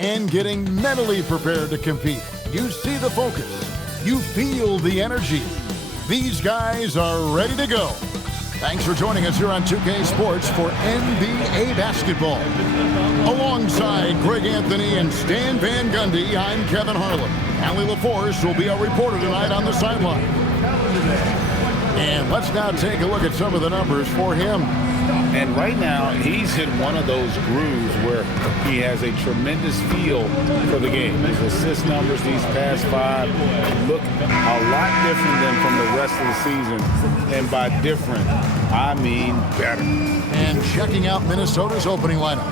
and getting mentally prepared to compete. You see the focus. You feel the energy. These guys are ready to go. Thanks for joining us here on 2K Sports for NBA basketball. Alongside Greg Anthony and Stan Van Gundy, I'm Kevin Harlan. Allie LaForce will be our reporter tonight on the sideline. And let's now take a look at some of the numbers for him. And right now, he's in one of those grooves where he has a tremendous feel for the game. His assist numbers these past 5 look a lot different than from the rest of the season. And by different, I mean better. And checking out Minnesota's opening lineup.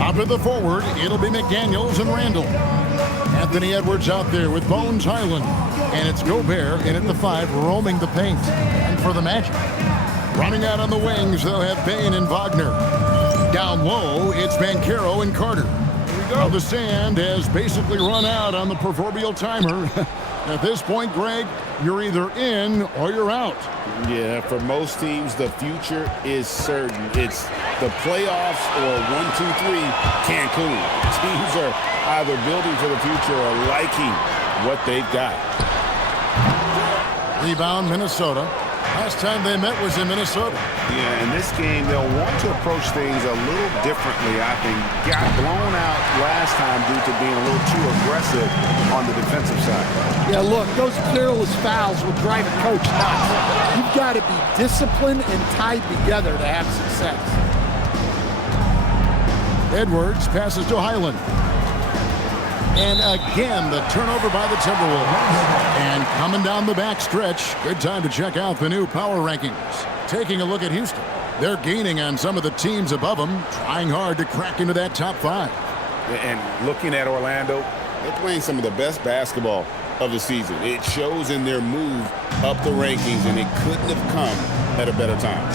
Up at the forward, it'll be McDaniels and Randall. Anthony Edwards out there with Bones Highland. And it's Gobert in at the 5, roaming the paint. And for the Magic, running out on the wings, they'll have Bain and Wagner. Down low, it's Banchero and Carter. Now the sand has basically run out on the proverbial timer. At this point, Greg, you're either in or you're out. Yeah, for most teams, the future is certain. It's the playoffs or 1, 2, 3, Cancun. Teams are either building for the future or liking what they've got. Rebound, Minnesota. Last time they met was in Minnesota. Yeah, in this game, they'll want to approach things a little differently, I think. Got blown out last time due to being a little too aggressive on the defensive side. Yeah, look, those careless fouls will drive a coach nuts. You've got to be disciplined and tied together to have success. Edwards passes to Highland. And again, the turnover by the Timberwolves. And coming down the back stretch, good time to check out the new power rankings. Taking a look at Houston. They're gaining on some of the teams above them, trying hard to crack into that top 5. And looking at Orlando, they're playing some of the best basketball of the season. It shows in their move up the rankings, and it couldn't have come at a better time.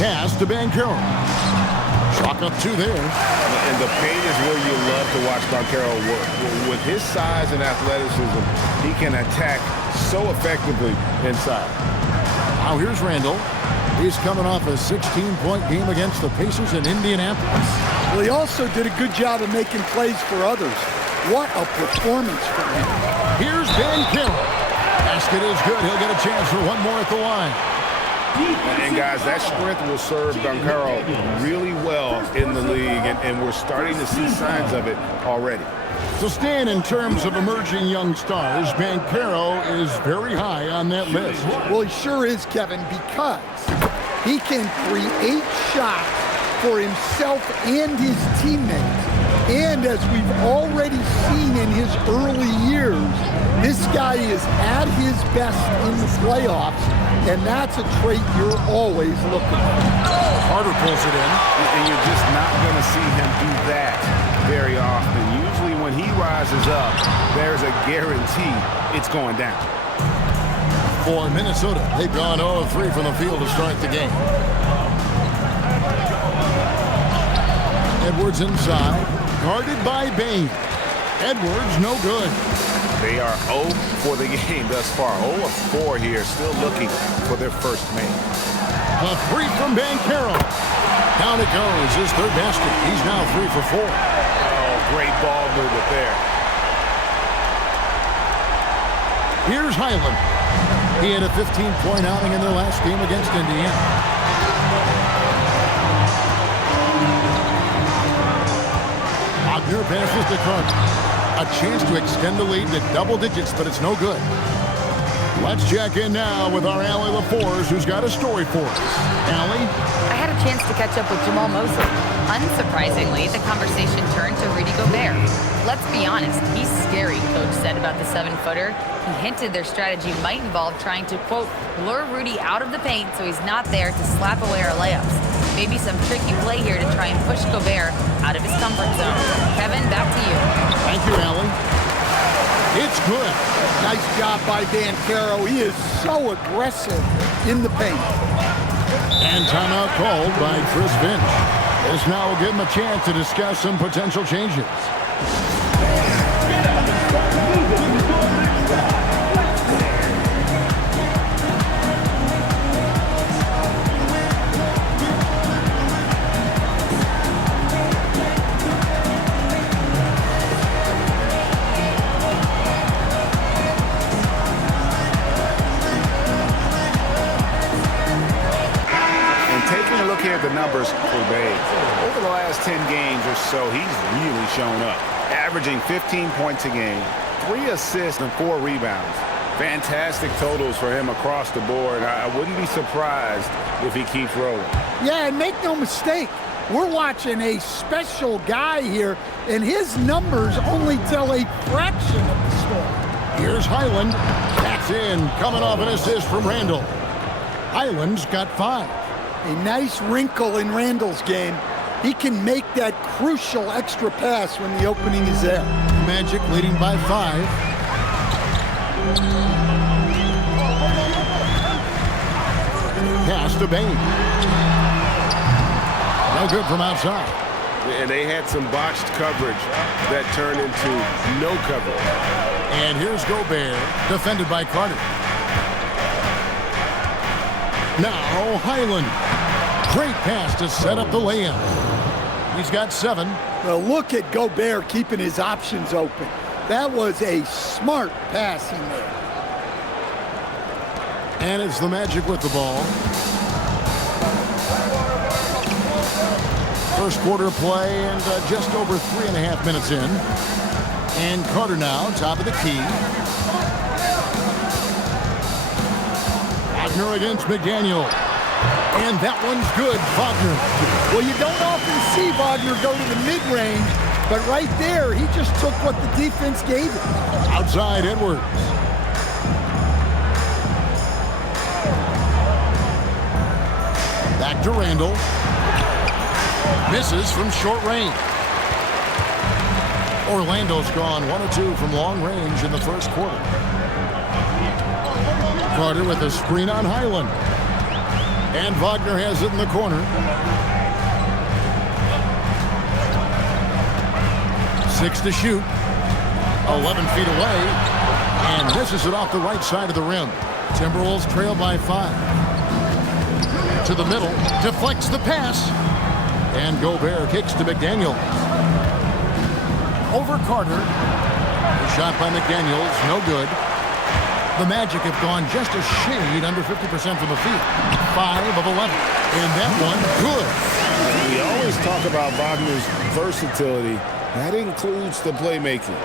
Pass to Banchero. Chalk up 2 there. And the paint is where you love to watch Banchero work. With his size and athleticism, he can attack so effectively inside. Now here's Randall. He's coming off a 16-point game against the Pacers in Indianapolis. Well, he also did a good job of making plays for others. What a performance for him. Here's Banchero. Basket is good. He'll get a chance for one more at the line. And guys, that strength will serve Banchero really well in the league, and we're starting to see signs of it already. So Stan, in terms of emerging young stars, Banchero is very high on that list. Well, he sure is, Kevin, because he can create shots for himself and his teammates. And as we've already seen in his early years, this guy is at his best in the playoffs, and that's a trait you're always looking for. Carter pulls it in. And you're just not going to see him do that very often. Usually when he rises up, there's a guarantee it's going down. For Minnesota, they've gone 0-3 from the field to start the game. Edwards inside, guarded by Bain. Edwards, no good. They are 0 for the game thus far. 0 of 4 here, still looking for their first make. A 3 from Banchero. Down it goes, his 3rd basket. He's now 3 for 4. Oh, great ball movement there. Here's Highland. He had a 15-point outing in their last game against Indiana. Wagner passes to Carter. A chance to extend the lead to double digits, but it's no good. Let's check in now with our Allie LaForce, who's got a story for us. Allie? I had a chance to catch up with Jamal Mosley. Unsurprisingly, the conversation turned to Rudy Gobert. Let's be honest, he's scary, Coach said about the 7-footer. He hinted their strategy might involve trying to, quote, lure Rudy out of the paint so he's not there to slap away our layups. Maybe some tricky play here to try and push Gobert out of his comfort zone. Kevin, back to you. Thank you, Allie. It's good. Nice job by Banchero. He is so aggressive in the paint. And timeout called by Chris Finch. This now will give him a chance to discuss some potential changes. look here at the numbers for Bay. Over the last 10 games or so, he's really shown up, averaging 15 points a game, 3 assists and 4 rebounds. Fantastic totals for him across the board. I wouldn't be surprised if he keeps rolling. Yeah, and make no mistake, we're watching a special guy here, and his numbers only tell a fraction of the story. Here's Highland. That's in, coming off an assist from Randall. Highland's got 5. A nice wrinkle in Randall's game. He can make that crucial extra pass when the opening is there. Magic leading by 5. Pass to Bain. No good from outside. And they had some botched coverage that turned into no coverage. And here's Gobert, defended by Carter. Now Highland. Great pass to set up the layup. He's got 7. Well, look at Gobert keeping his options open. That was a smart pass he made. And it's the Magic with the ball. First quarter play and just over 3.5 minutes in. And Carter now, top of the key. Wagner against McDaniel. And that one's good, Wagner. Well, you don't often see Wagner go to the mid-range, but right there, he just took what the defense gave him. Outside Edwards. Back to Randall. Misses from short range. Orlando's gone 1 of 2 from long range in the first quarter. Carter with a screen on Highland. And Wagner has it in the corner. 6 to shoot. 11 feet away. And misses it off the right side of the rim. Timberwolves trail by 5. To the middle. Deflects the pass. And Gobert kicks to McDaniel. Over Carter. The shot by McDaniels. No good. The Magic have gone just a shade under 50% from the field. 5 of 11. And that one, good. We always talk about Wagner's versatility. That includes the playmaking.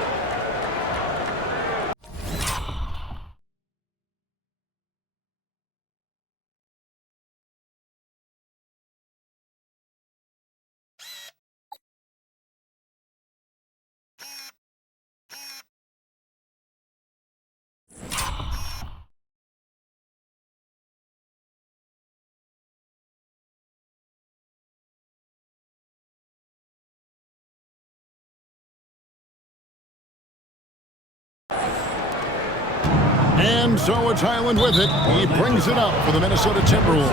And so it's Highland with it. He brings it up for the Minnesota Timberwolves.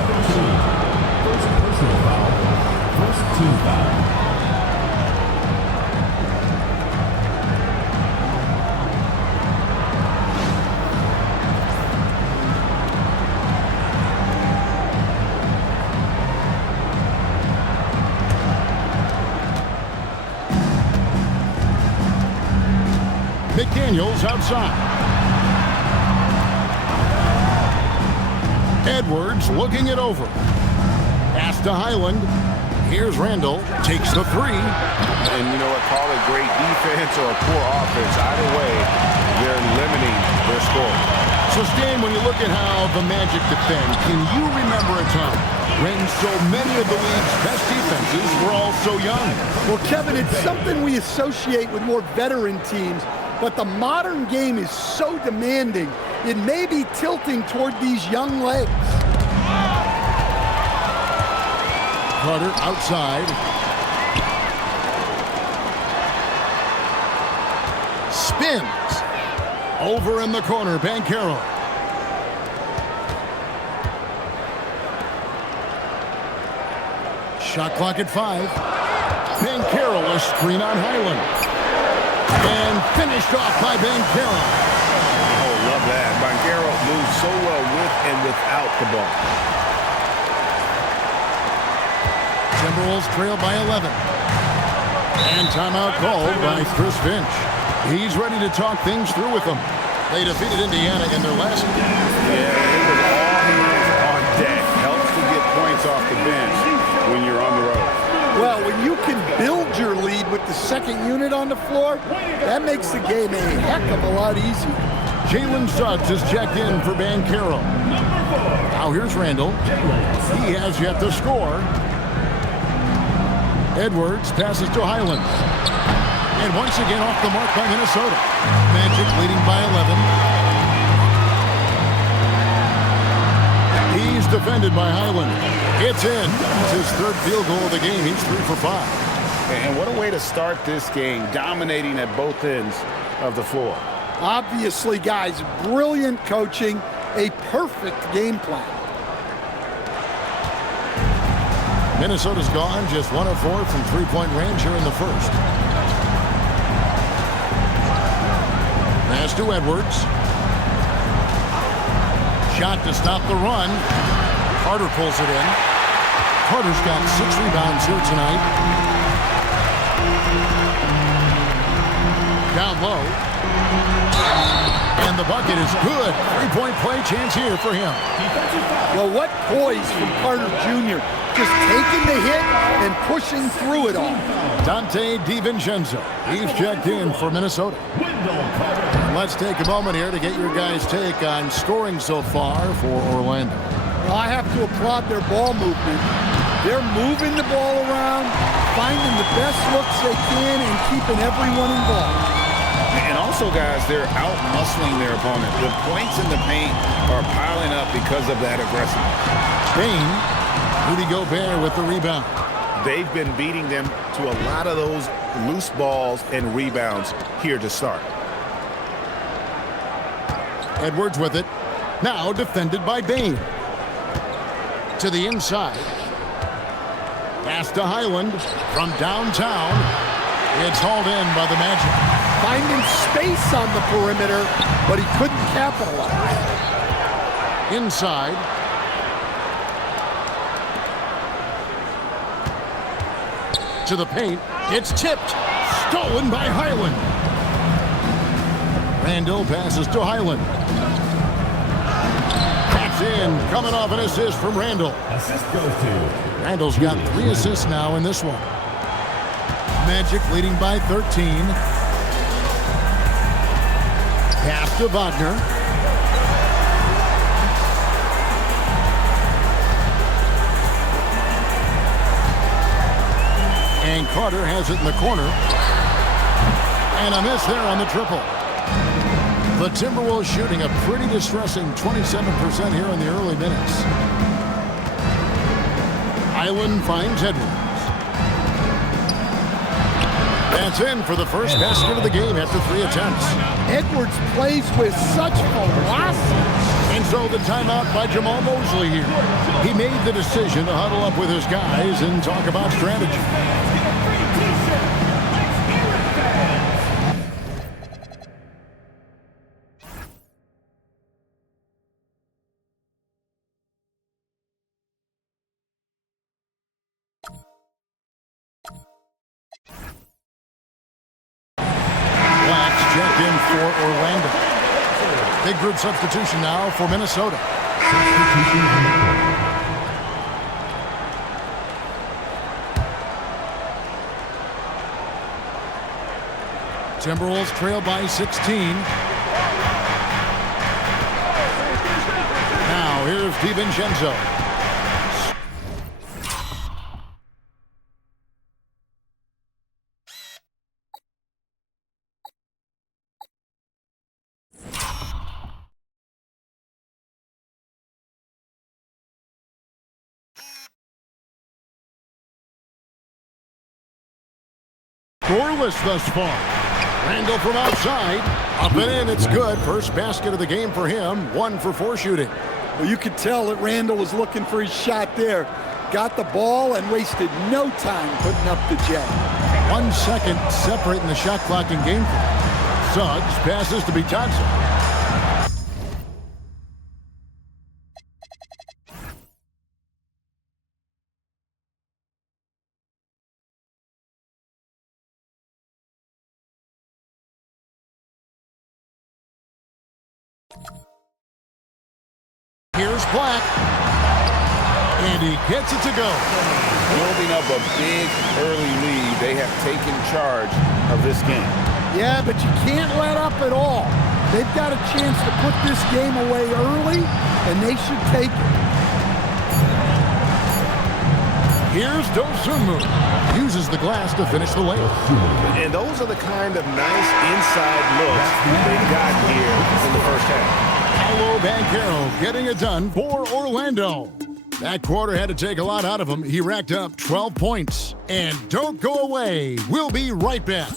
First personal foul. First team foul. McDaniels outside. Edwards looking it over. Pass to Highland. Here's Randall. Takes the 3. And you know what? Call it great defense or a poor offense. Either way, they're limiting their score. So, Stan, when you look at how the Magic defend, can you remember a time when so many of the league's best defenses were all so young? Well, Kevin, it's something we associate with more veteran teams, but the modern game is so demanding, it may be tilting toward these young legs. Carter outside. Spins. Over in the corner, Banchero. Shot clock at 5. Banchero, a screen on Highland. And finished off by Banchero. Oh, love that. Banchero moves so well with and without the ball. Timberwolves trail by 11. And timeout called by Chris Finch. He's ready to talk things through with them. They defeated Indiana in their last game. Yeah, it was all hands on deck. Helps to get points off the bench. can build your lead with the second unit on the floor, that makes the game a heck of a lot easier. Jalen Suggs is checked in for Banchero. Now here's Randall. He has yet to score. Edwards passes to Highland. And once again off the mark by Minnesota. Magic leading by 11. He's defended by Highland. It's in. It's his third field goal of the game. He's 3 for 5. And what a way to start this game, dominating at both ends of the floor. Obviously, guys, brilliant coaching, a perfect game plan. Minnesota's gone just 1 of 4 from three-point range here in the first. Pass to Edwards. Shot to stop the run. Carter pulls it in. Carter's got 6 rebounds here tonight. Down low. And the bucket is good. Three-point play chance here for him. Well, what poise from Carter Jr. Just taking the hit and pushing through it all. Dante DiVincenzo. He's checked in for Minnesota. Let's take a moment here to get your guys' take on scoring so far for Orlando. Well, I have to applaud their ball movement. They're moving the ball around, finding the best looks they can, and keeping everyone involved. And also, guys, they're out-muscling their opponent. The points in the paint are piling up because of that aggressiveness. Bain, Rudy Gobert with the rebound. They've been beating them to a lot of those loose balls and rebounds here to start. Edwards with it. Now defended by Bain. To the inside. Pass to Highland from downtown. It's hauled in by the Magic. Finding space on the perimeter, but he couldn't capitalize. Inside. To the paint. It's tipped. Stolen by Highland. Randall passes to Highland. That's in. Coming off an assist from Randall. Assist goes to Randall's got 3 assists now in this one. Magic leading by 13. Pass to Wagner. And Carter has it in the corner. And a miss there on the triple. The Timberwolves shooting a pretty distressing 27% here in the early minutes. Island finds Edwards. That's in for the first basket of the game after 3 attempts. Edwards plays with such velocity. And so the timeout by Jamal Mosley here. He made the decision to huddle up with his guys and talk about strategy. Checked in for Orlando. Big group substitution now for Minnesota. substitution on the court. Timberwolves trail by 16. Now here's DiVincenzo. Scoreless thus far. Randall from outside. Up and in, it's good. First basket of the game for him. 1 for 4 shooting. Well, you could tell that Randall was looking for his shot there. Got the ball and wasted no time putting up the jet. 1 second separating the shot clock in game. Suggs passes to Bitanza. Here's Black. And he gets it to go. Building up a big early lead, they have taken charge of this game. Yeah, but you can't let up at all. They've got a chance to put this game away early, and they should take it. Here's Dosunmu. Uses the glass to finish the layup. And those are the kind of nice inside looks they got here in the first half. Paolo Banchero getting it done for Orlando. That quarter had to take a lot out of him. He racked up 12 points. And don't go away. We'll be right back.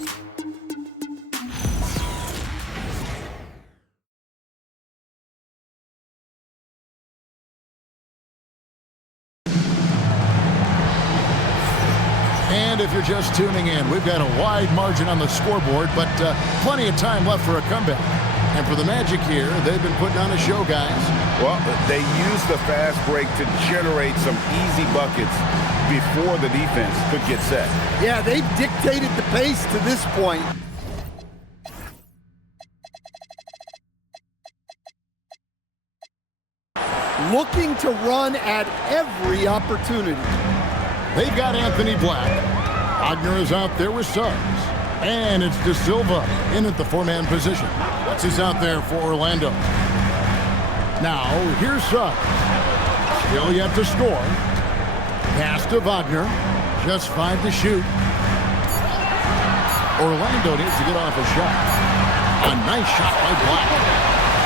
And if you're just tuning in, we've got a wide margin on the scoreboard, but plenty of time left for a comeback. And for the Magic here, they've been putting on a show, guys. Well, they used the fast break to generate some easy buckets before the defense could get set. Yeah, they've dictated the pace to this point. Looking to run at every opportunity. They've got Anthony Black. Wagner is out there with Suggs. And it's De Silva in at the four-man position. He's out there for Orlando. Now, here's Suggs. Still yet to score. Pass to Wagner. Just 5 to shoot. Orlando needs to get off a shot. A nice shot by Black.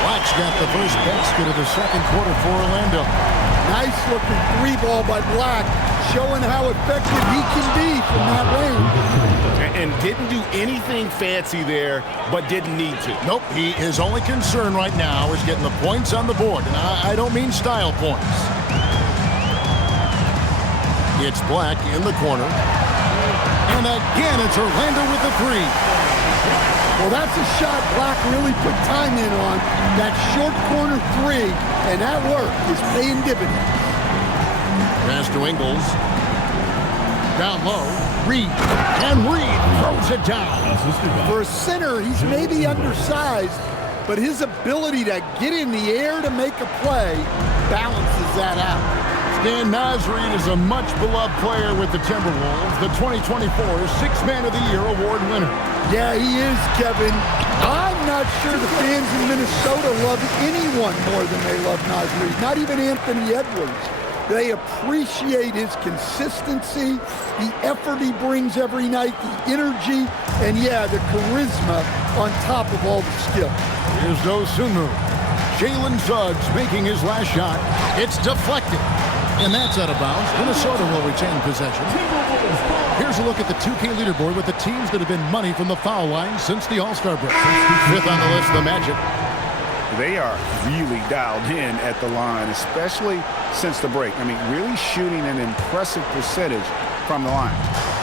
Black's got the first basket of the second quarter for Orlando. Nice looking three ball by Black, showing how effective he can be from that range. And didn't do anything fancy there, but didn't need to. Nope, his only concern right now is getting the points on the board. And I don't mean style points. It's Black in the corner. And again, it's Orlando with the three. Well, that's a shot Black really put time in on. That short corner three, and that work is paying dividends. Pass to Ingles. Down low. Reed. And Reed throws it down. For a center, he's maybe undersized, but his ability to get in the air to make a play balances that out. Stan Nazarene is a much-beloved player with the Timberwolves, the 2024 Sixth Man of the Year award winner. Yeah, he is, Kevin. I'm not sure the fans in Minnesota love anyone more than they love Nazarene, not even Anthony Edwards. They appreciate his consistency, the effort he brings every night, the energy, and yeah, the charisma on top of all the skill. Here's Dosunmu. Jalen Suggs making his last shot. It's deflected. And that's out of bounds. Minnesota will retain possession. Here's a look at the 2K leaderboard with the teams that have been money from the foul line since the All-Star break. Fifth on the list, the Magic. They are really dialed in at the line, especially since the break. I mean, really shooting an impressive percentage from the line.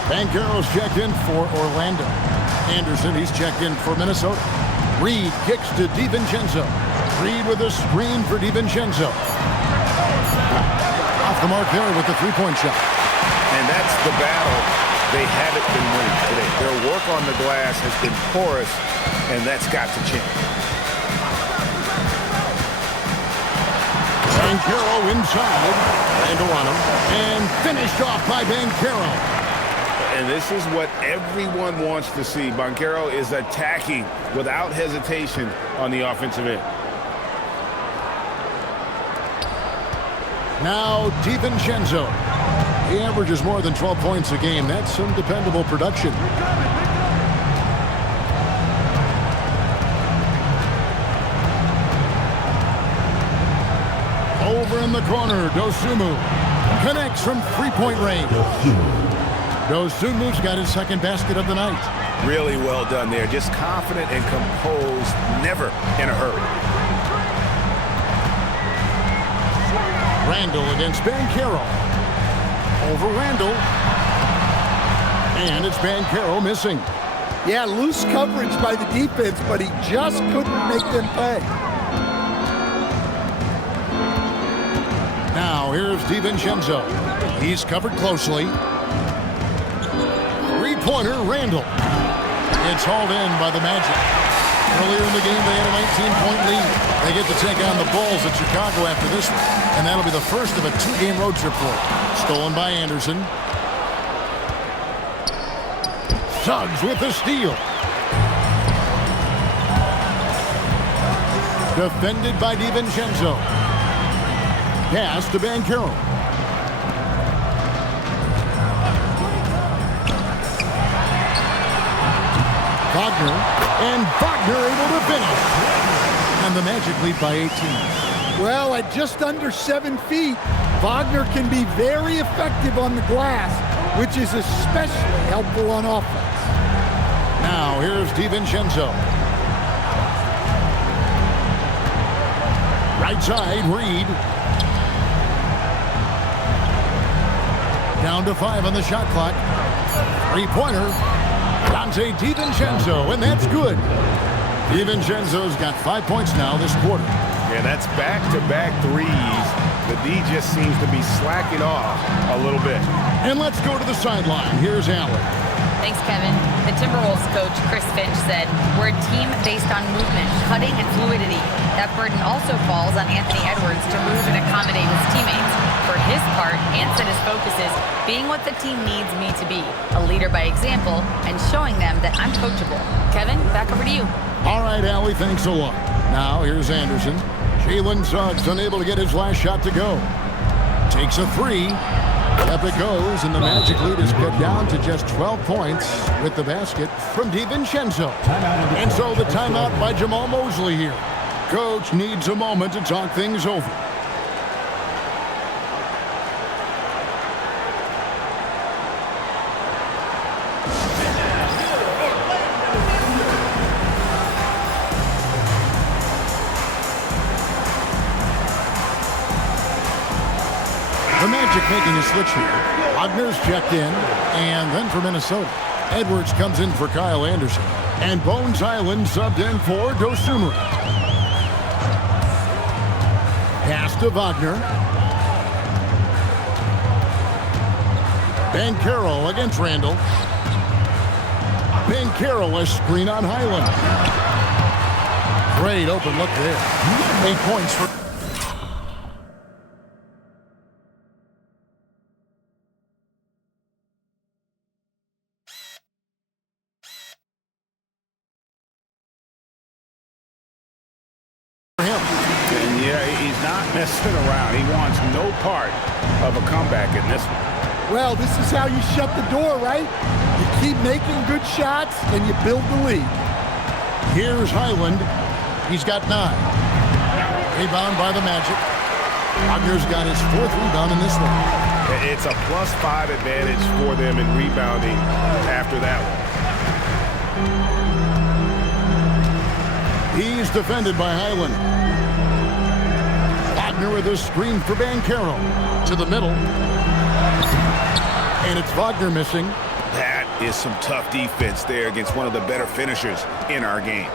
Banchero's checked in for Orlando. Anderson, he's checked in for Minnesota. Reed kicks to DiVincenzo. Reed with a screen for DiVincenzo. Off the mark there with the three-point shot. And that's the battle they haven't been winning today. Their work on the glass has been porous, and that's got to change. Banchero inside. Randall on him. And finished off by Banchero. And this is what everyone wants to see. Banchero is attacking without hesitation on the offensive end. Now DiVincenzo. He averages more than 12 points a game. That's some dependable production. Over in the corner, Dosunmu connects from three-point range. Dosunmu's got his second basket of the night. Really well done there. Just confident and composed, never in a hurry. Randall against Banchero. Over Randall. And it's Banchero missing. Yeah, loose coverage by the defense, but he just couldn't make them pay. Now here's DiVincenzo. He's covered closely. Three-pointer, Randall. It's hauled in by the Magic. Earlier in the game, they had a 19-point lead. They get to take on the Bulls at Chicago after this one, and that'll be the first of a 2-game road trip for them. Stolen by Anderson. Suggs with the steal. Defended by DiVincenzo. Pass to Banchero. Wagner, and Wagner able to finish. And the Magic lead by 18. Well, at just under 7 feet, Wagner can be very effective on the glass, which is especially helpful on offense. Now, here's DiVincenzo. Right side, Reed. Down to 5 on the shot clock. Three-pointer. Dante DiVincenzo, and that's good. DiVincenzo's got 5 points now this quarter. Yeah, that's back-to-back threes. The D just seems to be slacking off a little bit. And let's go to the sideline. Here's Allen. Thanks, Kevin. The Timberwolves coach, Chris Finch, said, "We're a team based on movement, cutting, and fluidity. That burden also falls on Anthony Edwards to move and accommodate his teammates. For his part, Ant said his focus is being what the team needs me to be, a leader by example, and showing them that I'm coachable." Kevin, back over to you. All right, Allie, thanks a lot. Now, here's Anderson. Jalen Suggs unable to get his last shot to go. Takes a three. Up it goes, and the Magic lead is cut down to just 12 points with the basket from DiVincenzo. And so the timeout by Jamal Mosley here. Coach needs a moment to talk things over. The Magic making a switch here. Wagner's checked in, and then for Minnesota, Edwards comes in for Kyle Anderson, and Bones Island subbed in for Dosunmu. Pass to Wagner. Banchero against Randall. Banchero a screen on Highland. Great open look there. 8 points for messing around. He wants no part of a comeback in this one. Well, this is how you shut the door, right? You keep making good shots and you build the lead. Here's Highland. He's got 9. Rebound by the Magic. Wagner's got his 4th rebound in this one. It's a +5 advantage for them in rebounding after that one. He's defended by Highland. Wagner with a screen for Banchero. To the middle. And it's Wagner missing. That is some tough defense there against one of the better finishers in our game.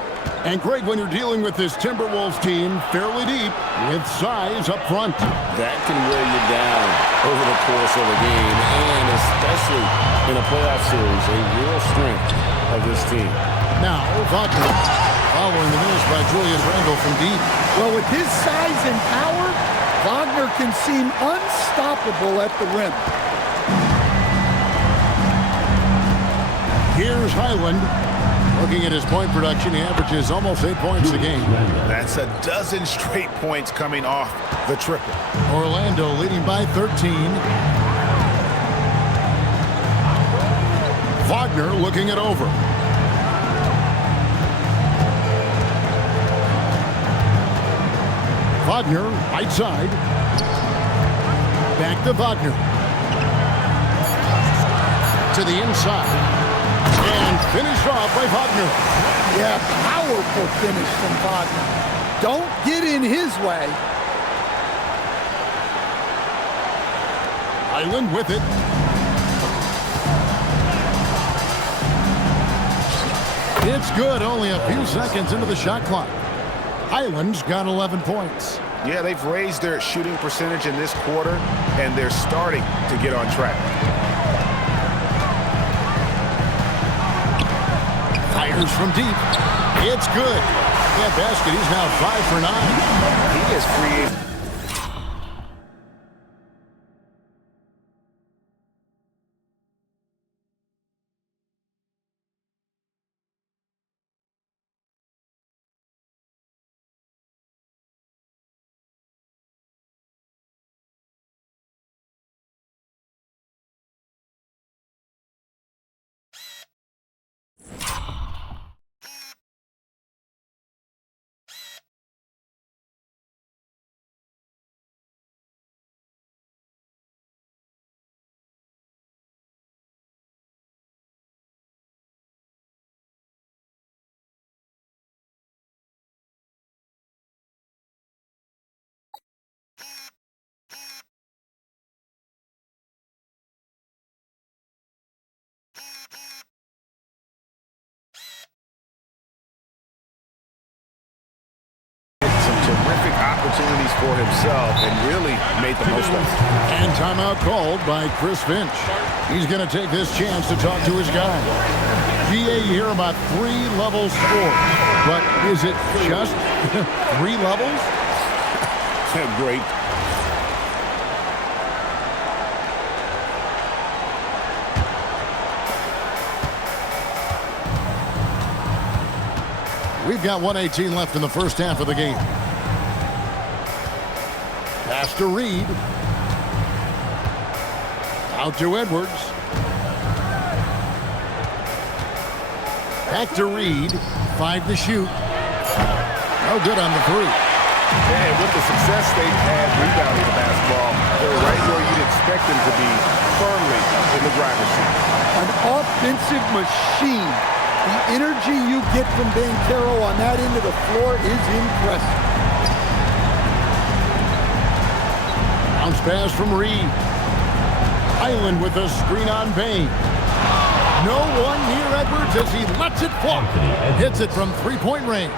And Greg, when you're dealing with this Timberwolves team fairly deep with size up front. That can wear you down over the course of a game, and especially in a playoff series, a real strength of this team. Now, Wagner following the miss by Julius Randle from deep. Well, with his size and power, Wagner can seem unstoppable at the rim. Here's Highland. Looking at his point production, he averages almost 8 points a game. That's a dozen straight points coming off the triple. Orlando leading by 13. Wagner looking it over. Wagner, right side. Back to Wagner. To the inside. And finished off by Wagner. Yeah, powerful finish from Wagner. Don't get in his way. Island with it. It's good, only a few seconds into the shot clock. Highland's got 11 points. Yeah, they've raised their shooting percentage in this quarter, and they're starting to get on track. Fires from deep. It's good. That basket, he's now 5 for 9. He is creating. Terrific opportunities for himself and really made the most of it. And timeout called by Chris Finch. He's going to take this chance to talk to his guy. GA, you hear about 3-level scores, but is it just 3 levels? Great. We've got 1:18 left in the first half of the game. Pass to Reed. Out to Edwards. Back to Reed. 5 to shoot. No good on the 3. And with the success they've had rebounding the basketball, they're right where you'd expect them to be, firmly in the driver's seat. An offensive machine. The energy you get from Banchero on that end of the floor is impressive. Bounce pass from Reed. Island with a screen on Bain. No one near Edwards as he lets it fall. Hits it from 3-point range.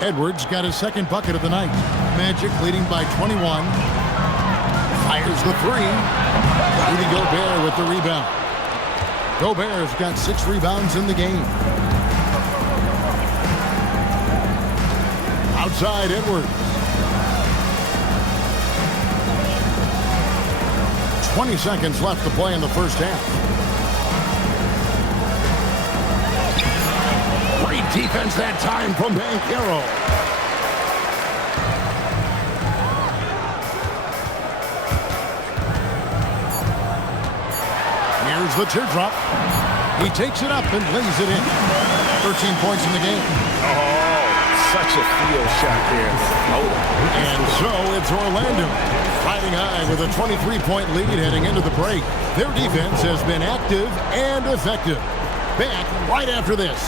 Edwards got his second bucket of the night. Magic leading by 21. Fires the 3. Rudy Gobert with the rebound. Gobert's got 6 rebounds in the game. Outside Edwards. 20 seconds left to play in the first half. Great defense that time from Banchero. Here's the teardrop. He takes it up and lays it in. 13 points in the game. Oh, such a field shot there. And so it's Orlando riding high with a 23-point lead heading into the break. Their defense has been active and effective. Back right after this.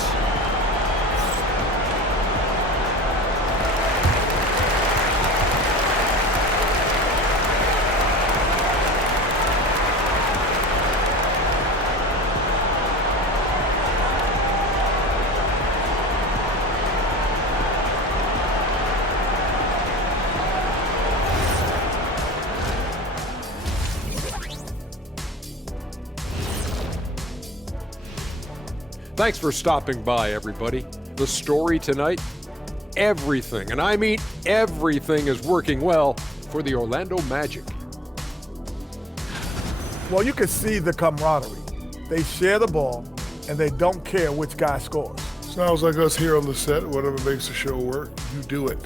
Thanks for stopping by, everybody. The story tonight, everything, and I mean everything, is working well for the Orlando Magic. Well, you can see the camaraderie. They share the ball, and they don't care which guy scores. Sounds like us here on the set. Whatever makes the show work, you do it.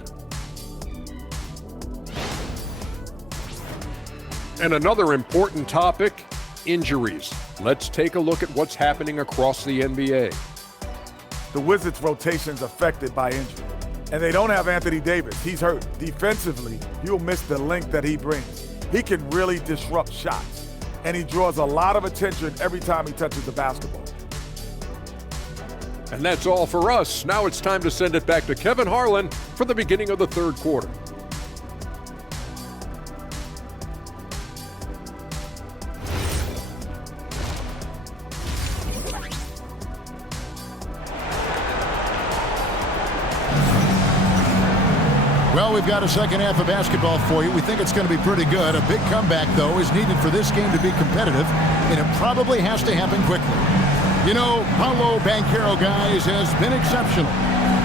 And another important topic, injuries. Let's take a look at what's happening across the NBA. The Wizards' rotation's affected by injury, and they don't have Anthony Davis. He's hurt. Defensively, you'll miss the length that he brings. He can really disrupt shots, and he draws a lot of attention every time he touches the basketball. And that's all for us. Now it's time to send it back to Kevin Harlan for the beginning of the third quarter. Well, we've got a second half of basketball for you. We think it's going to be pretty good. A big comeback, though, is needed for this game to be competitive, and it probably has to happen quickly. You know, Paolo Banchero, guys, has been exceptional.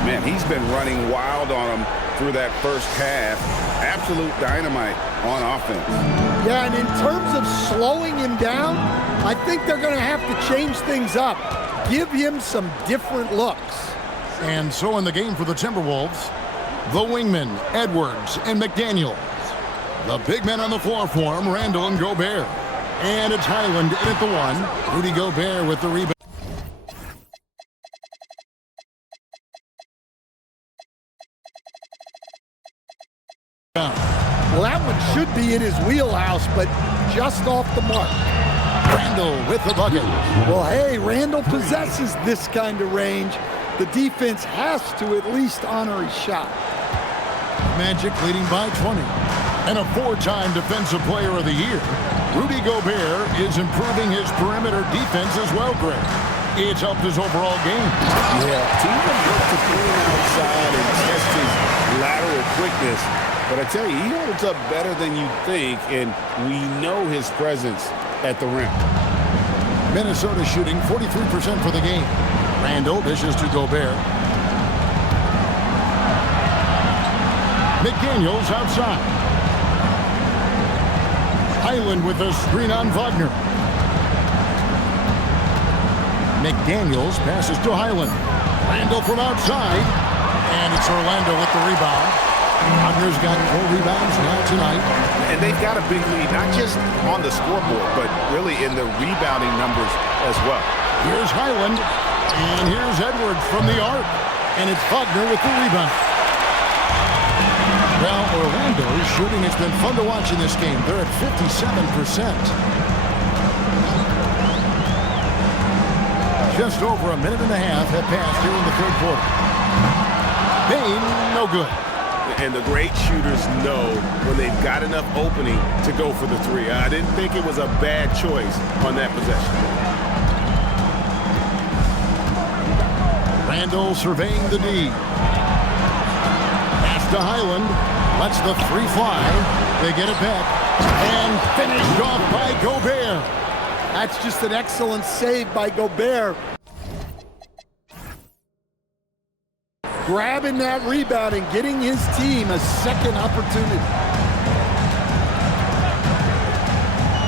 Man, he's been running wild on him through that first half. Absolute dynamite on offense. Yeah, and in terms of slowing him down, I think they're going to have to change things up. Give him some different looks. And so in the game for the Timberwolves, the wingmen, Edwards and McDaniels. The big men on the floor for him, Randall and Gobert. And it's Highland in at the one. Rudy Gobert with the rebound. Well, that one should be in his wheelhouse, but just off the mark. Randall with the bucket. Well, hey, Randall possesses this kind of range. The defense has to at least honor his shot. Magic leading by 20. And a 4-time Defensive Player of the Year. Rudy Gobert is improving his perimeter defense as well, Greg. It's helped his overall game. Yeah, team can look to pull him outside and test his lateral quickness. But I tell you, he holds up better than you think, and we know his presence at the rim. Minnesota shooting 43% for the game. Randall dishes to Gobert. McDaniels outside. Highland with a screen on Wagner. McDaniels passes to Highland. Randall from outside. And it's Orlando with the rebound. Wagner's got 4 rebounds now tonight. And they've got a big lead, not just on the scoreboard, but really in the rebounding numbers as well. Here's Highland. And here's Edwards from the arc. And it's Wagner with the rebound. Well, Orlando's shooting has been fun to watch in this game. They're at 57%. Just over a minute and a half have passed here in the third quarter. Bain, no good. And the great shooters know when they've got enough opening to go for the three. I didn't think it was a bad choice on that possession. Randall surveying the D. Pass to Highland. Lets the three fly. They get it back. And finished off by Gobert. That's just an excellent save by Gobert. Grabbing that rebound and getting his team a second opportunity.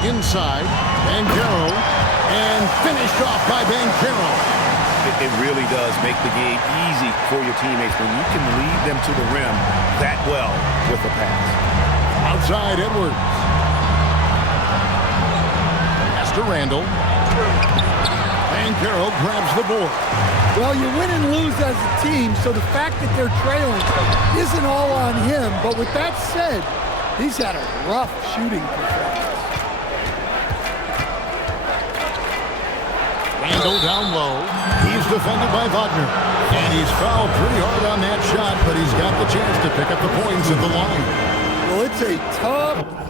Inside, Banchero, and finished off by Banchero. It really does make the game easy for your teammates when you can lead them to the rim that well with a pass. Outside, Edwards. Pass to Randall. Banchero grabs the board. Well, you win and lose as a team, so the fact that they're trailing isn't all on him. But with that said, he's had a rough shooting performance. Randall down low. He's defended by Wagner. And he's fouled pretty hard on that shot, but he's got the chance to pick up the points at the line. Well, it's a tough...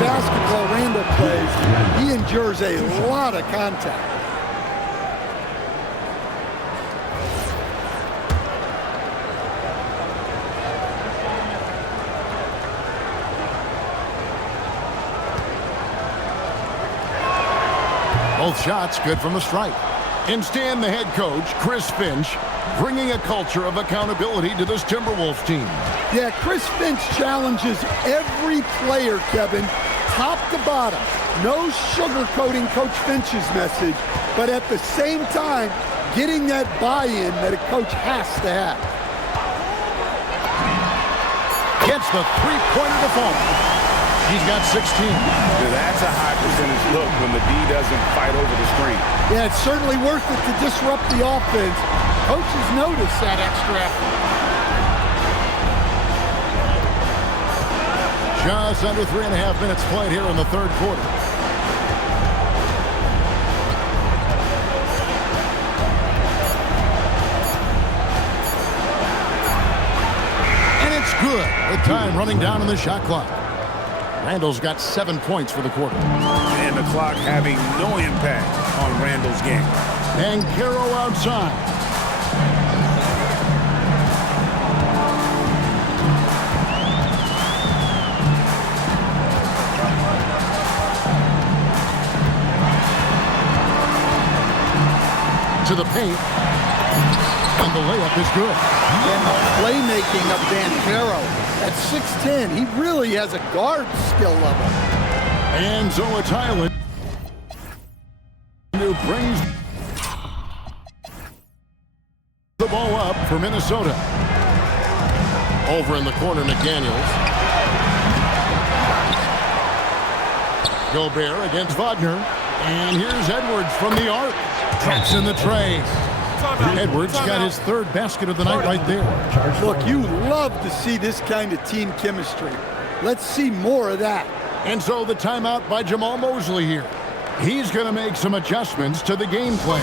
basketball Randall plays, he endures a lot of contact. Both shots good from the stripe. And Stan, the head coach, Chris Finch, bringing a culture of accountability to this Timberwolves team. Yeah, Chris Finch challenges every player, Kevin, top to bottom. No sugarcoating Coach Finch's message, but at the same time, getting that buy-in that a coach has to have. Gets the three-pointer to fall. He's got 16. Now that's a high percentage look when the D doesn't fight over the screen. Yeah, it's certainly worth it to disrupt the offense. Coaches notice that extra effort. Just under 3.5 minutes played here in the third quarter. And it's good with time running down on the shot clock. Randall's got 7 points for the quarter. And the clock having no impact on Randall's game. And Caro outside. To the paint. And the layup is good. And the playmaking of Caro. At 6'10", he really has a guard skill level. And so it's Highland who brings the ball up for Minnesota. Over in the corner, McDaniels. Gobert against Wagner. And here's Edwards from the arc. Traps in the tray. Edwards got his 3rd basket of the night right there. Look, you love to see this kind of team chemistry. Let's see more of that. And so the timeout by Jamal Mosley here. He's going to make some adjustments to the game plan.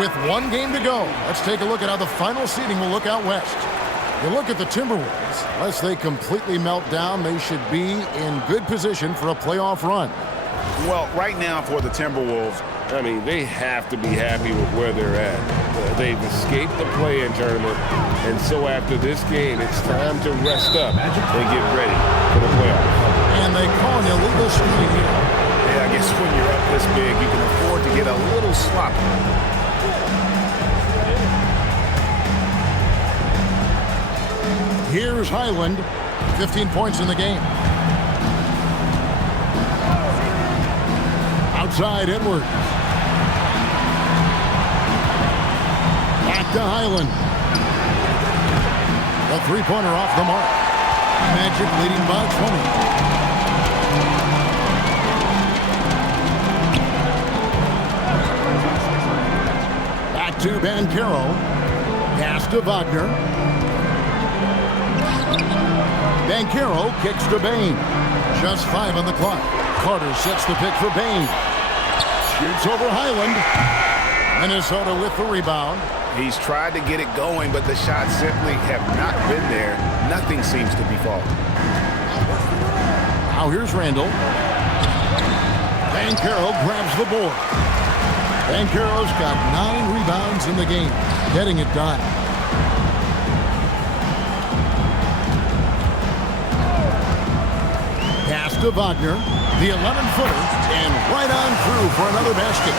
With 1 game to go, let's take a look at how the final seeding will look out west. You look at the Timberwolves. Unless they completely melt down, they should be in good position for a playoff run. Well, right now for the Timberwolves, I mean, they have to be happy with where they're at. They've escaped the play-in tournament, and so after this game, it's time to rest up and get ready for the playoffs. And they call an illegal screen here. Yeah, I guess when you're up this big, you can afford to get a little sloppy. Here's Highland, 15 points in the game. Outside Edwards. Back to Highland. A 3-pointer off the mark. Magic leading by 20. Back to Caro. Pass to Wagner. Caro kicks to Bain. Just 5 on the clock. Carter sets the pick for Bain. Shoots over Highland. Minnesota with the rebound. He's tried to get it going, but the shots simply have not been there. Nothing seems to be falling. Now here's Randall. Caro grabs the board. Caro's got 9 rebounds in the game. Getting it done. Pass to Wagner, the 11-footer, and right on through for another basket.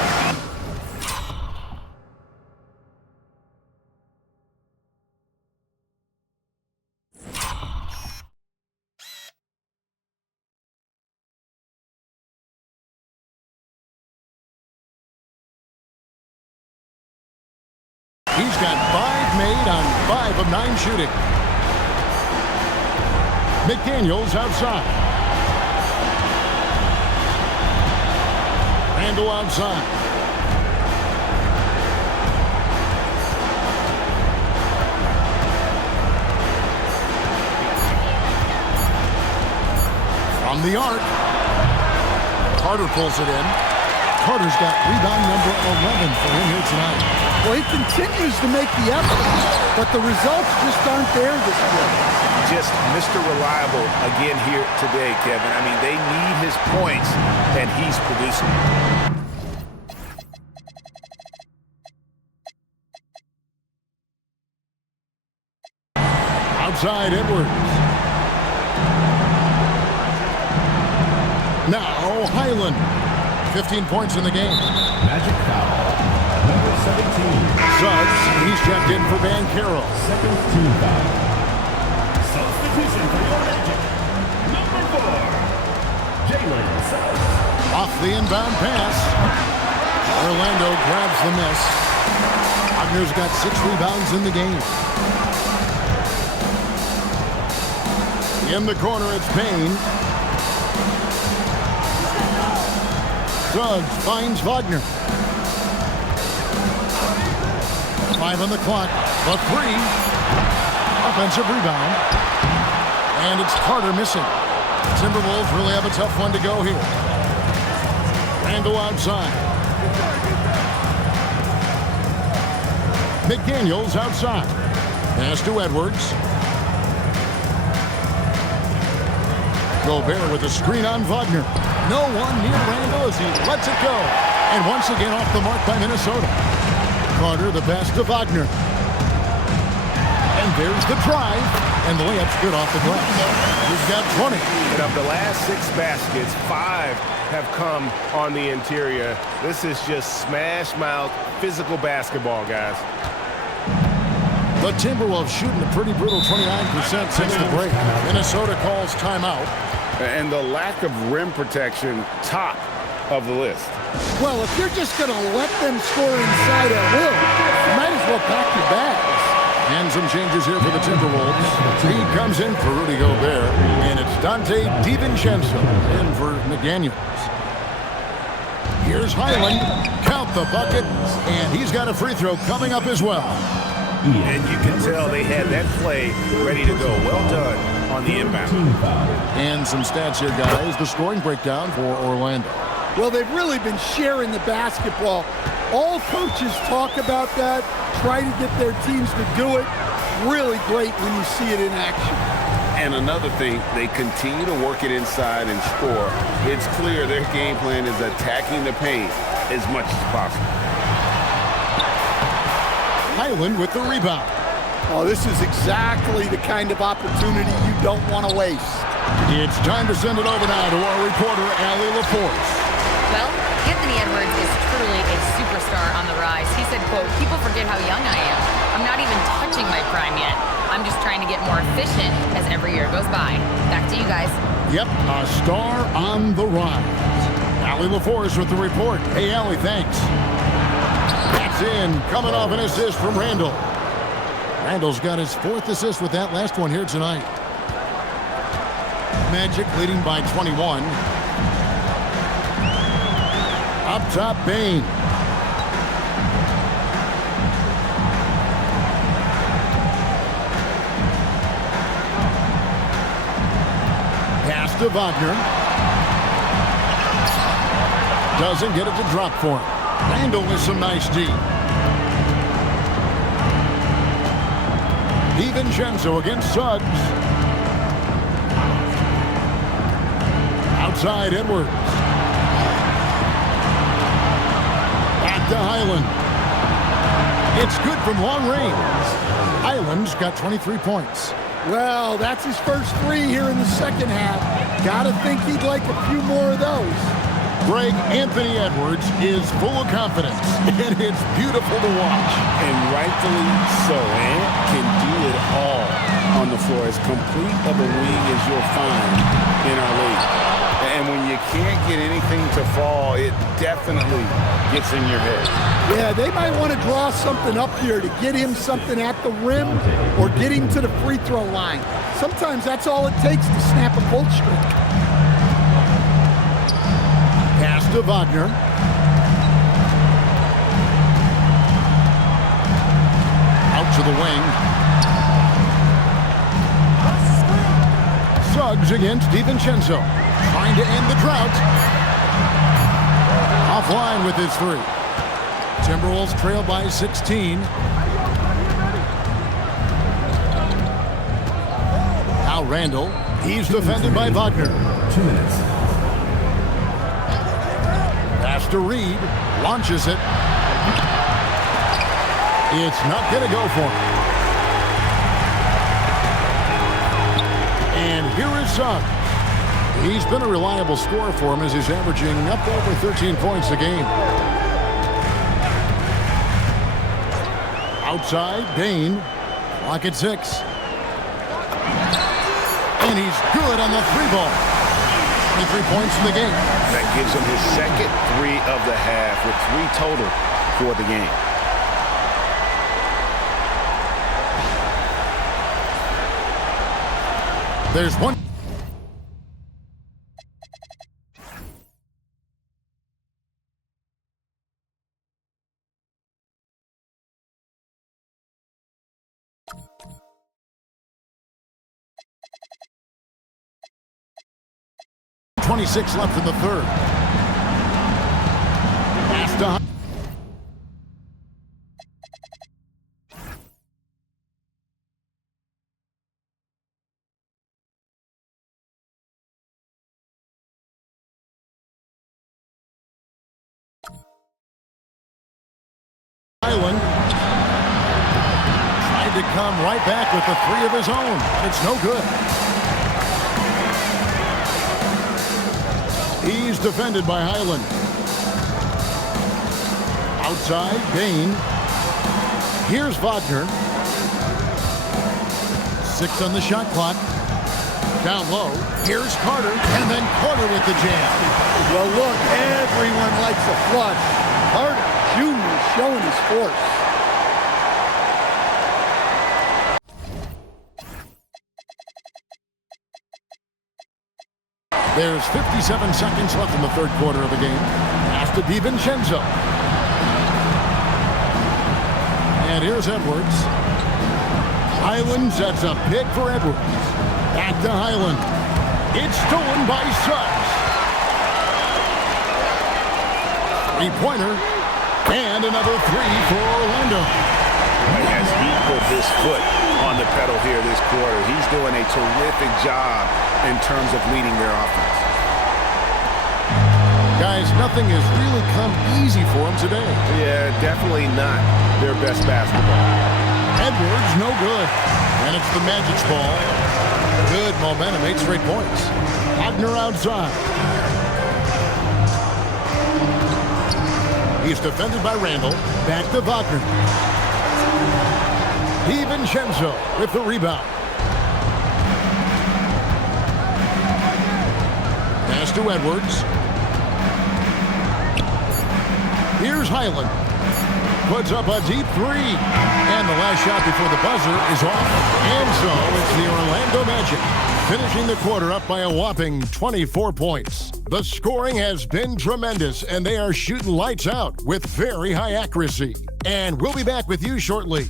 He's got 5 made on 5 of 9 shooting. McDaniels outside. Randall outside. From the arc. Carter pulls it in. Carter's got rebound number 11 for him here tonight. Well, he continues to make the effort, but the results just aren't there this year. Just Mr. Reliable again here today, Kevin. I mean, they need his points, and he's producing. Outside Edwards. Now Highland. 15 points in the game. Magic foul. Number 17. Suggs, he's checked in for Caro. Second team foul. Substitution for your Magic. Number 4. Jalen Suggs. Off the inbound pass. Orlando grabs the miss. Wagner's got 6 rebounds in the game. In the corner, it's Payne. Suggs finds Wagner. 5 on the clock. A 3. A offensive rebound. And it's Carter missing. Timberwolves really have a tough one to go here. Randall outside. McDaniels outside. Pass to Edwards. Gobert with a screen on Wagner. No one near Randall as he lets it go. And once again off the mark by Minnesota. Carter the pass to Wagner. And there's the drive. And the layup's good off the glass. He's got 20. And of the last 6 baskets, 5 have come on the interior. This is just smash mouth, physical basketball, guys. The Timberwolves shooting a pretty brutal 29% since the break. Minnesota calls timeout. And the lack of rim protection, top of the list. Well, if you're just going to let them score inside at will, you might as well pack your bags. And some changes here for the Timberwolves. He comes in for Rudy Gobert, and it's Dante DiVincenzo in for McDaniels. Here's Highland. Count the bucket, and he's got a free throw coming up as well. And you can tell they had that play ready to go. Well done on the inbound. And some stats here, guys. The scoring breakdown for Orlando. Well, they've really been sharing the basketball. All coaches talk about that, try to get their teams to do it. Really great when you see it in action. And another thing, they continue to work it inside and score. It's clear their game plan is attacking the paint as much as possible. Highland with the rebound. Oh, this is exactly the kind of opportunity you don't want to waste. It's time to send it over now to our reporter, Allie LaForce. Well, Anthony Edwards is truly a superstar on the rise. He said, quote, "People forget how young I am. I'm not even touching my prime yet. I'm just trying to get more efficient as every year goes by." Back to you guys. Yep, a star on the rise. Allie LaForce with the report. Hey, Allie, thanks. That's in, coming off an assist from Randall. Randall's got his 4th assist with that last one here tonight. Magic leading by 21. Up top, Bane. Pass to Wagner. Doesn't get it to drop for him. Randall with some nice D. DiVincenzo against Suggs. Outside Edwards. Back to Highland. It's good from long range. Highland's got 23 points. Well, that's his first 3 here in the second half. Gotta think he'd like a few more of those. Greg, Anthony Edwards is full of confidence, and it's beautiful to watch. And rightfully so. Ant can do it all on the floor. As complete of a wing as you'll find in our league. And when you can't get anything to fall, it definitely gets in your head. Yeah, they might want to draw something up here to get him something at the rim or get him to the free throw line. Sometimes that's all it takes to snap a cold streak. Pass to Wagner. Out to the wing. Suggs against DiVincenzo. Trying to end the drought. Offline with his 3. Timberwolves trail by 16. Now Randall. He's defended by Wagner. 2 minutes. Pass to Reed. Launches it. It's not going to go for him. And here is Suggs. He's been a reliable scorer for him as he's averaging up over 13 points a game. Outside, Bane. Clock at 6. And he's good on the 3-ball. 23 points in the game. That gives him his second 3 of the half with 3 total for the game. There's one. 2:26 left in the third. Pass to Highland. Tried to come right back with the three of his own. It's no good. He's defended by Highland. Outside, Bain. Here's Wagner. 6 on the shot clock. Down low. Here's Carter, and then Carter with the jam. Well, look, everyone likes a flush. Carter Jr. showing his force. There's 57 seconds left in the third quarter of the game. Pass to DiVincenzo. And here's Edwards. Highland sets a pick for Edwards. Back to Highland. It's stolen by Suggs. Three-pointer. And another three for Orlando. As he put his foot on the pedal here this quarter, he's doing a terrific job in terms of leading their offense. Guys, nothing has really come easy for him today. Yeah, definitely not their best basketball. Edwards, no good. And it's the Magic's ball. Good momentum, 8 straight points. Wagner outside. He's defended by Randall. Back to Wagner. DiVincenzo with the rebound. Pass to Edwards. Here's Highland. Puts up a deep three. And the last shot before the buzzer is off. And so it's the Orlando Magic finishing the quarter up by a whopping 24 points. The scoring has been tremendous, and they are shooting lights out with very high accuracy. And we'll be back with you shortly.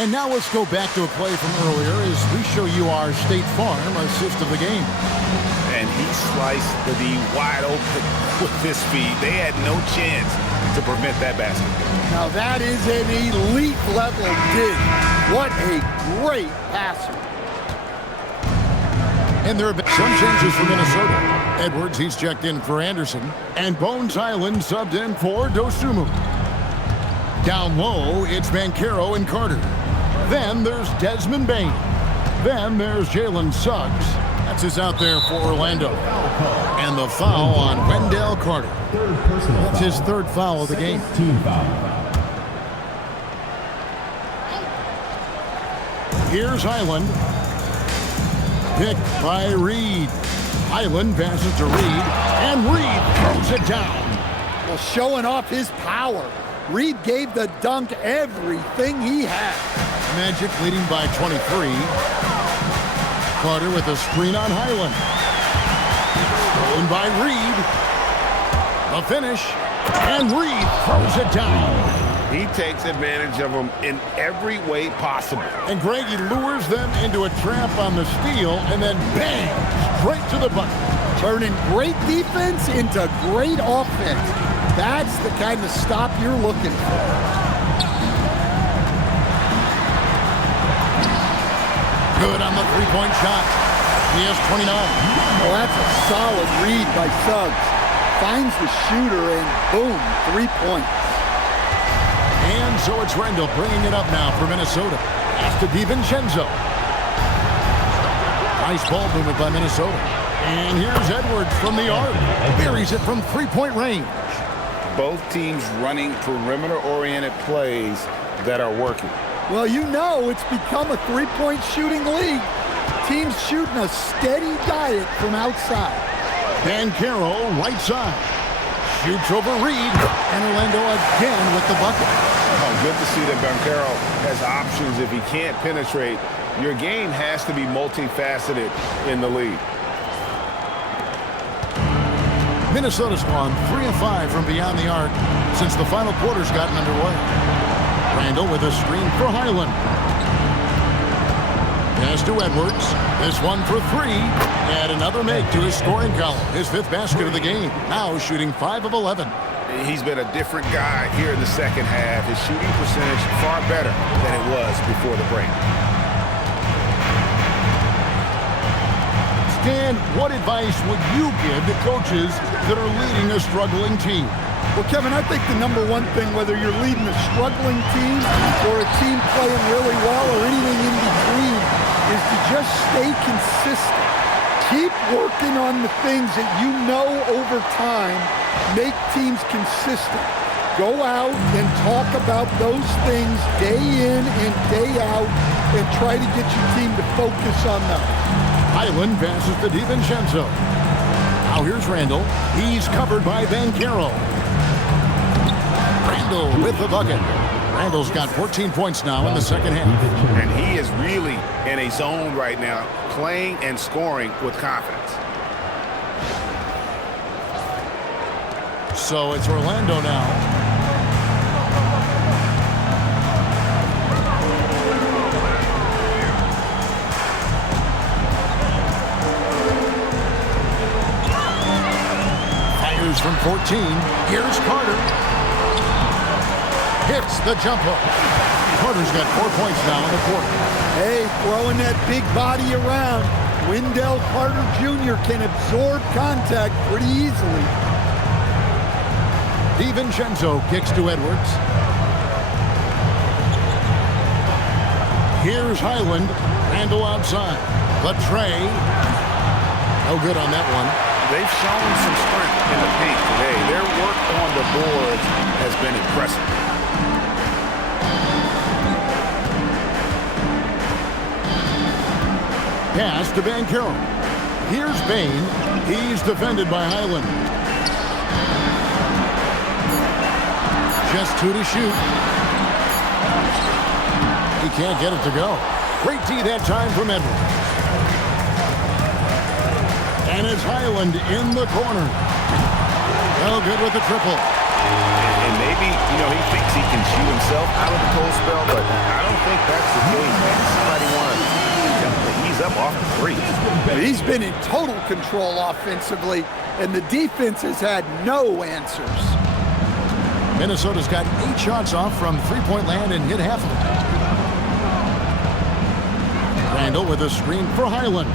And now let's go back to a play from earlier as we show you our State Farm assist of the game. And he sliced the D wide open with his feet. They had no chance to prevent that basket. Now that is an elite level dig. What a great passer. And there have been some changes for Minnesota. Edwards, he's checked in for Anderson. And Bones Highland subbed in for Dosunmu. Down low, it's Banchero and Carter. Then there's Desmond Bain. Then there's Jalen Suggs. That's his out there for Orlando. And the foul on Wendell Carter. That's his third foul of the game. Team foul. Here's Highland. Picked by Reed. Highland passes to Reed. And Reed throws it down. Well, showing off his power. Reed gave the dunk everything he had. Magic leading by 23. Carter with a screen on Highland. Stolen by Reed. The finish. And Reed throws it down. He takes advantage of them in every way possible. And Greg, he lures them into a trap on the steal and then bang, straight to the bucket. Turning great defense into great offense. That's the kind of stop you're looking for. Good on the three-point shot. He has 29. Well, that's a solid read by Suggs. Finds the shooter and boom, 3 points. And so it's Randall bringing it up now for Minnesota. Pass to DiVincenzo. Nice ball movement by Minnesota. And here's Edwards from the arc. Buries it from three-point range. Both teams running perimeter-oriented plays that are working. Well, you know it's become a three-point shooting league. Teams shooting a steady diet from outside. Banchero, right side. Shoots over Reed. And Orlando again with the bucket. Oh, good to see that Banchero has options if he can't penetrate. Your game has to be multifaceted in the league. Minnesota's gone 3 of 5 from beyond the arc since the final quarter's gotten underway. Randall with a screen for Highland. Pass to Edwards. This one for 3. And another make to his scoring column. His 5th basket of the game. Now shooting 5 of 11. He's been a different guy here in the second half. His shooting percentage far better than it was before the break. Stan, what advice would you give to coaches that are leading a struggling team? Well, Kevin, I think the number one thing, whether you're leading a struggling team or a team playing really well or anything in between, is to just stay consistent. Keep working on the things that you know over time make teams consistent. Go out and talk about those things day in and day out and try to get your team to focus on them. Highland passes to DiVincenzo. Now here's Randall. He's covered by Banchero. Randall with the bucket. Randall's got 14 points now in the second half. And he is really in a zone right now, playing and scoring with confidence. So it's Orlando now. Fires from 14. Here's Carter. Hits the jumper. Carter's got 4 points now in the quarter. Hey, throwing that big body around. Wendell Carter Jr. can absorb contact pretty easily. DiVincenzo kicks to Edwards. Here's Highland. Randall outside. Latre. No good on that one. They've shown some strength in the paint today. Their work on the boards has been impressive. Pass to Banchero. Here's Bain. He's defended by Highland. Just 2 to shoot. He can't get it to go. Great D that time from Edwards. And it's Highland in the corner. No good with the triple. And maybe, he thinks he can shoot himself out of the cold spell, but I don't think that's the case. Maybe somebody wants to ease up off the three. He's been in total control offensively, and the defense has had no answers. Minnesota's got 8 shots off from three-point land and hit half of it. Randall with a screen for Highland.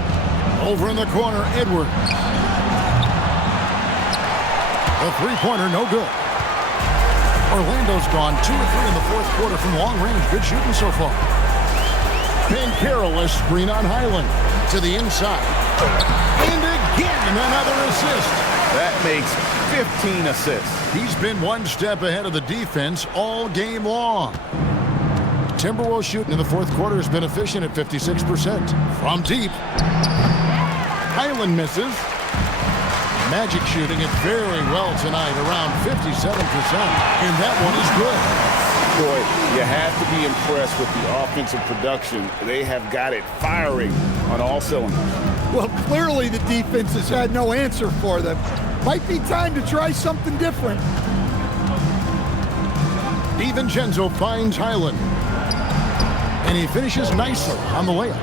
Over in the corner, Edwards. The three-pointer, no good. Orlando's gone 2 of 3 in the fourth quarter from long range. Good shooting so far. Banchero a screen on Highland to the inside. And again, another assist. That makes 15 assists. He's been one step ahead of the defense all game long. Timberwolves shooting in the fourth quarter has been efficient at 56%. From deep. Highland misses. Magic shooting it very well tonight, around 57%. And that one is good. Boy, you have to be impressed with the offensive production. They have got it firing on all cylinders. Well, clearly the defense has had no answer for them. Might be time to try something different. DiVincenzo finds Highland. And he finishes nicely on the layup.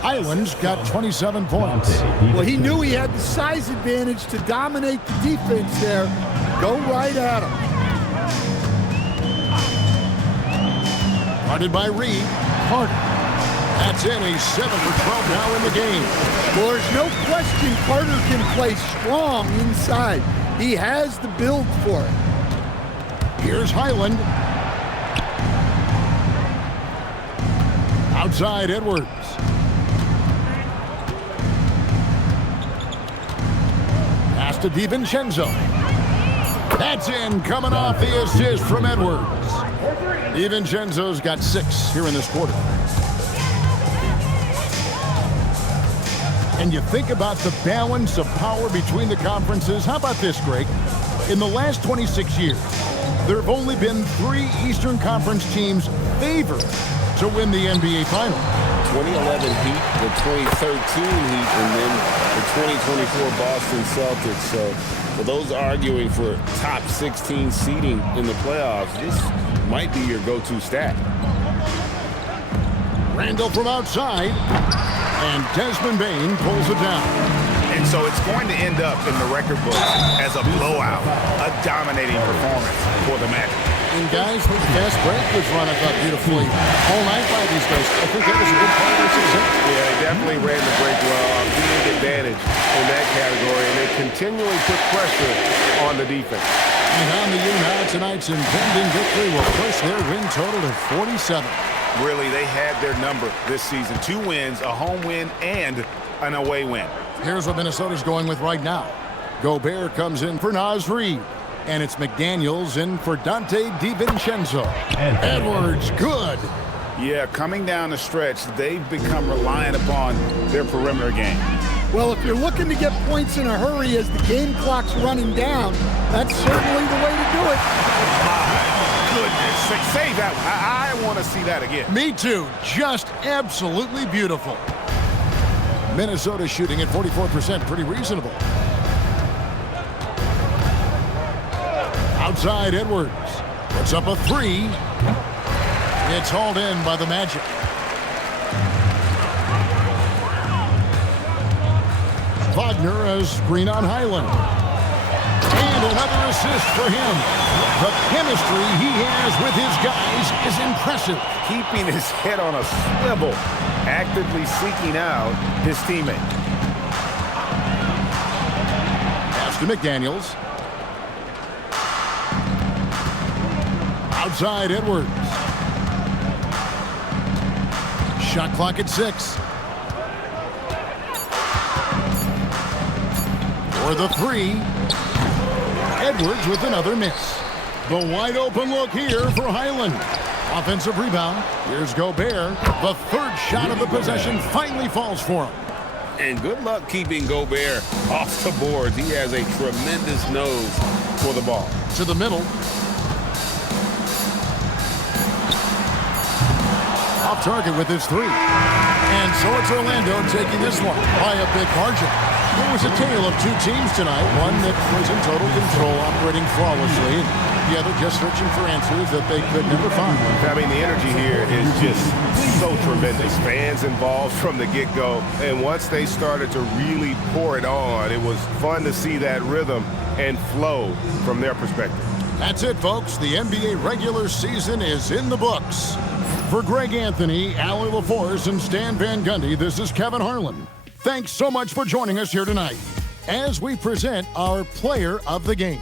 Highland's got 27 points. Well, he knew he had the size advantage to dominate the defense there. Go right at him. Guarded by Reed. Carter. That's in. He's 7 for 12 now in the game. Well, there's no question Carter can play strong inside. He has the build for it. Here's Highland. Outside Edwards. Pass to DiVincenzo. That's in, coming off the assist from Edwards. DiVincenzo's got 6 here in this quarter. And you think about the balance of power between the conferences. How about this, Greg? In the last 26 years, there have only been 3 Eastern Conference teams favored to win the NBA Finals. 2011 Heat, the 2013 Heat, and then the 2024 Boston Celtics. So for those arguing for top 16 seeding in the playoffs, this might be your go-to stat. Randall from outside, and Desmond Bain pulls it down. And so it's going to end up in the record books as a blowout, a dominating performance for the Magic. And guys, the fast break was run, I thought, beautifully all night by these guys. I think that was a good part of their success. Yeah, they definitely ran the break well. Unique advantage in that category, and they continually put pressure on the defense. And on the year now, tonight's impending victory will push their win total to 47. Really, they had their number this season. 2 wins, a home win, and an away win. Here's what Minnesota's going with right now. Gobert comes in for Naz Reid. And it's McDaniels in for Dante DiVincenzo. Edwards, good. Yeah, coming down the stretch, they've become reliant upon their perimeter game. Well, if you're looking to get points in a hurry as the game clock's running down, that's certainly the way to do it. My goodness. Say that. I want to see that again. Me too. Just absolutely beautiful. Minnesota shooting at 44%. Pretty reasonable. Outside Edwards. Puts up a 3. It's hauled in by the Magic. Wagner has screen on Highland. And another assist for him. The chemistry he has with his guys is impressive. Keeping his head on a swivel, actively seeking out his teammate. Pass to McDaniels. Outside Edwards. Shot clock at 6. For the 3. Edwards with another miss. The wide open look here for Highland. Offensive rebound. Here's Gobert. The third shot of the possession finally falls for him. And good luck keeping Gobert off the boards. He has a tremendous nose for the ball. To the middle. Off target with his 3. And so it's Orlando taking this one by a big margin. It was a tale of 2 teams tonight. One that was in total control, operating flawlessly, and the other just searching for answers that they could never find. I mean, the energy here is just so tremendous. Fans involved from the get-go, and once they started to really pour it on, it was fun to see that rhythm and flow from their perspective. That's it, folks. The NBA regular season is in the books. For Greg Anthony, Allie LaForce, and Stan Van Gundy, this is Kevin Harlan. Thanks so much for joining us here tonight as we present our player of the game.